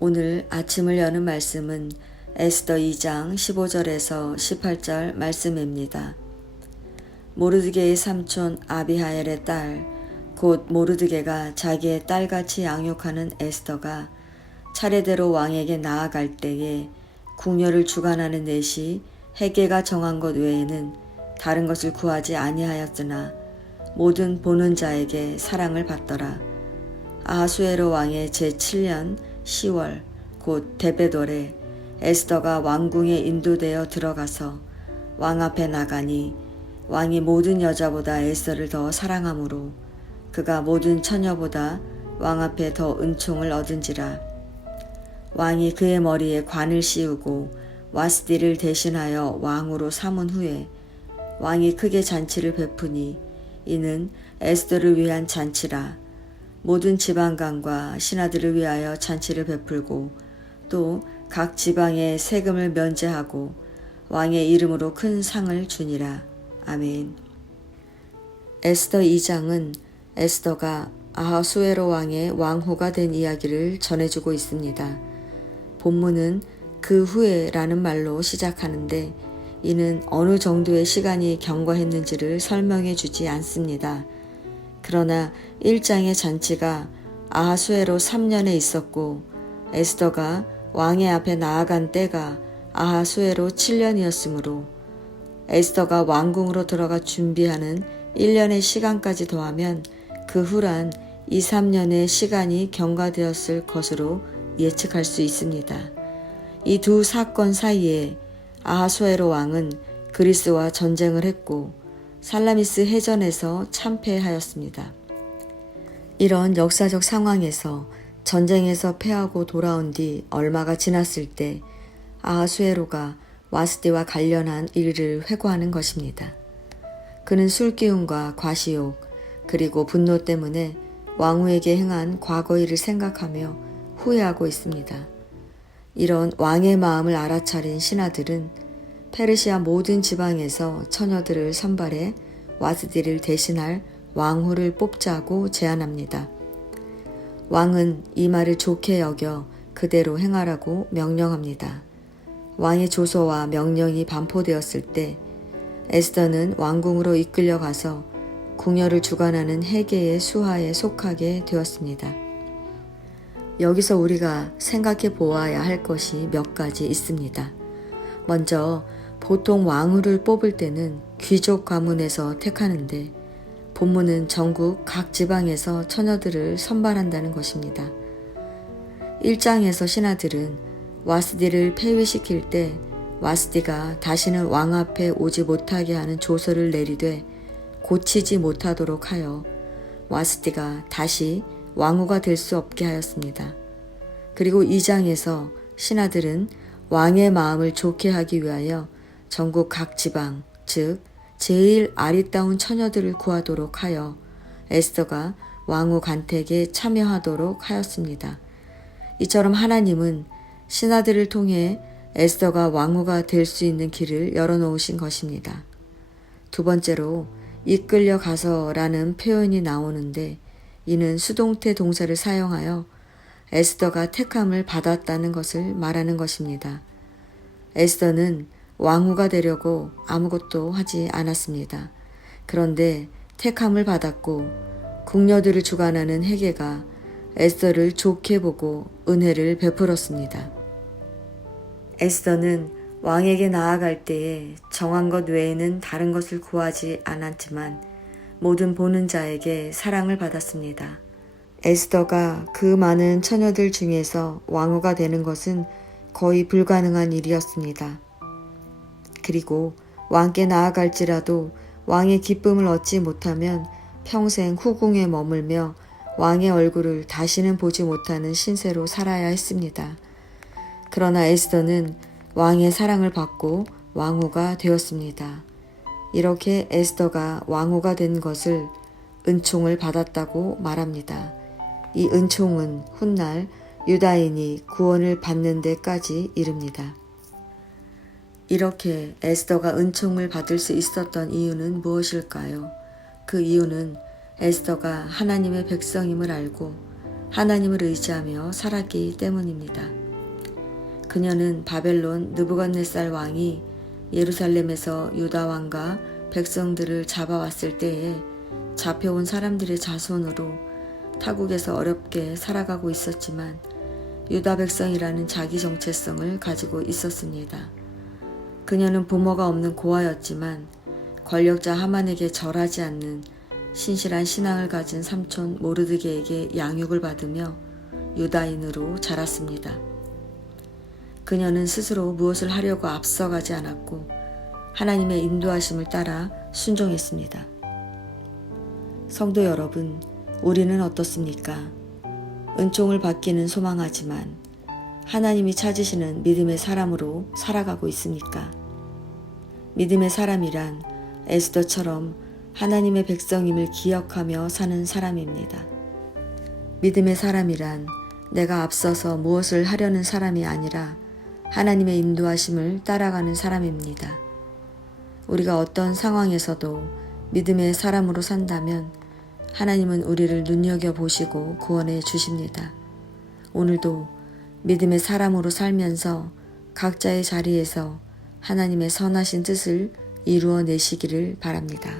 오늘 아침을 여는 말씀은 에스더 2장 15절에서 18절 말씀입니다. 모르드게의 삼촌 아비하엘의 딸, 곧 모르드게가 자기의 딸같이 양육하는 에스더가 차례대로 왕에게 나아갈 때에 궁녀를 주관하는 넷이 헤게가 정한 것 외에는 다른 것을 구하지 아니하였으나 모든 보는 자에게 사랑을 받더라. 아하수에로 왕의 제7년 10월 곧 데베돌에 에스더가 왕궁에 인도되어 들어가서 왕 앞에 나가니 왕이 모든 여자보다 에스더를 더 사랑하므로 그가 모든 처녀보다 왕 앞에 더 은총을 얻은지라. 왕이 그의 머리에 관을 씌우고 와스디를 대신하여 왕으로 삼은 후에 왕이 크게 잔치를 베푸니 이는 에스더를 위한 잔치라. 모든 지방간과 신하들을 위하여 잔치를 베풀고 또 각 지방에 세금을 면제하고 왕의 이름으로 큰 상을 주니라. 아멘. 에스더 2장은 에스더가 아하수에로 왕의 왕후가 된 이야기를 전해주고 있습니다. 본문은 그 후에라는 말로 시작하는데 이는 어느 정도의 시간이 경과했는지를 설명해 주지 않습니다. 그러나 1장의 잔치가 아하수에로 3년에 있었고 에스더가 왕의 앞에 나아간 때가 아하수에로 7년이었으므로 에스더가 왕궁으로 들어가 준비하는 1년의 시간까지 더하면 그 후란 2, 3년의 시간이 경과되었을 것으로 예측할 수 있습니다. 이 두 사건 사이에 아하수에로 왕은 그리스와 전쟁을 했고 살라미스 해전에서 참패하였습니다. 이런 역사적 상황에서 전쟁에서 패하고 돌아온 뒤 얼마가 지났을 때 아하수에로가 와스디와 관련한 일을 회고하는 것입니다. 그는 술기운과 과시욕 그리고 분노 때문에 왕후에게 행한 과거 일을 생각하며 후회하고 있습니다. 이런 왕의 마음을 알아차린 신하들은 페르시아 모든 지방에서 처녀들을 선발해 와스디를 대신할 왕후를 뽑자고 제안합니다. 왕은 이 말을 좋게 여겨 그대로 행하라고 명령합니다. 왕의 조서와 명령이 반포되었을 때 에스더는 왕궁으로 이끌려가서 궁녀를 주관하는 헤게의 수하에 속하게 되었습니다. 여기서 우리가 생각해 보아야 할 것이 몇 가지 있습니다. 먼저 보통 왕후를 뽑을 때는 귀족 가문에서 택하는데 본문은 전국 각 지방에서 처녀들을 선발한다는 것입니다. 1장에서 신하들은 와스디를 폐위시킬 때 와스디가 다시는 왕 앞에 오지 못하게 하는 조서를 내리되 고치지 못하도록 하여 와스디가 다시 왕후가 될 수 없게 하였습니다. 그리고 2장에서 신하들은 왕의 마음을 좋게 하기 위하여 전국 각 지방, 즉 제일 아리따운 처녀들을 구하도록 하여 에스더가 왕후 간택에 참여하도록 하였습니다. 이처럼 하나님은 신하들을 통해 에스더가 왕후가 될 수 있는 길을 열어놓으신 것입니다. 두 번째로 이끌려 가서라는 표현이 나오는데 이는 수동태 동사를 사용하여 에스더가 택함을 받았다는 것을 말하는 것입니다. 에스더는 왕후가 되려고 아무것도 하지 않았습니다. 그런데 택함을 받았고 궁녀들을 주관하는 헤게가 에스더를 좋게 보고 은혜를 베풀었습니다. 에스더는 왕에게 나아갈 때에 정한 것 외에는 다른 것을 구하지 않았지만 모든 보는 자에게 사랑을 받았습니다. 에스더가 그 많은 처녀들 중에서 왕후가 되는 것은 거의 불가능한 일이었습니다. 그리고 왕께 나아갈지라도 왕의 기쁨을 얻지 못하면 평생 후궁에 머물며 왕의 얼굴을 다시는 보지 못하는 신세로 살아야 했습니다. 그러나 에스더는 왕의 사랑을 받고 왕후가 되었습니다. 이렇게 에스더가 왕후가 된 것을 은총을 받았다고 말합니다. 이 은총은 훗날 유다인이 구원을 받는 데까지 이릅니다. 이렇게 에스더가 은총을 받을 수 있었던 이유는 무엇일까요? 그 이유는 에스더가 하나님의 백성임을 알고 하나님을 의지하며 살았기 때문입니다. 그녀는 바벨론 느부갓네살 왕이 예루살렘에서 유다 왕과 백성들을 잡아왔을 때에 잡혀온 사람들의 자손으로 타국에서 어렵게 살아가고 있었지만 유다 백성이라는 자기 정체성을 가지고 있었습니다. 그녀는 부모가 없는 고아였지만 권력자 하만에게 절하지 않는 신실한 신앙을 가진 삼촌 모르드게에게 양육을 받으며 유다인으로 자랐습니다. 그녀는 스스로 무엇을 하려고 앞서가지 않았고 하나님의 인도하심을 따라 순종했습니다. 성도 여러분, 우리는 어떻습니까? 은총을 받기는 소망하지만 하나님이 찾으시는 믿음의 사람으로 살아가고 있습니까? 믿음의 사람이란 에스더처럼 하나님의 백성임을 기억하며 사는 사람입니다. 믿음의 사람이란 내가 앞서서 무엇을 하려는 사람이 아니라 하나님의 인도하심을 따라가는 사람입니다. 우리가 어떤 상황에서도 믿음의 사람으로 산다면 하나님은 우리를 눈여겨보시고 구원해 주십니다. 오늘도 믿음의 사람으로 살면서 각자의 자리에서 하나님의 선하신 뜻을 이루어내시기를 바랍니다.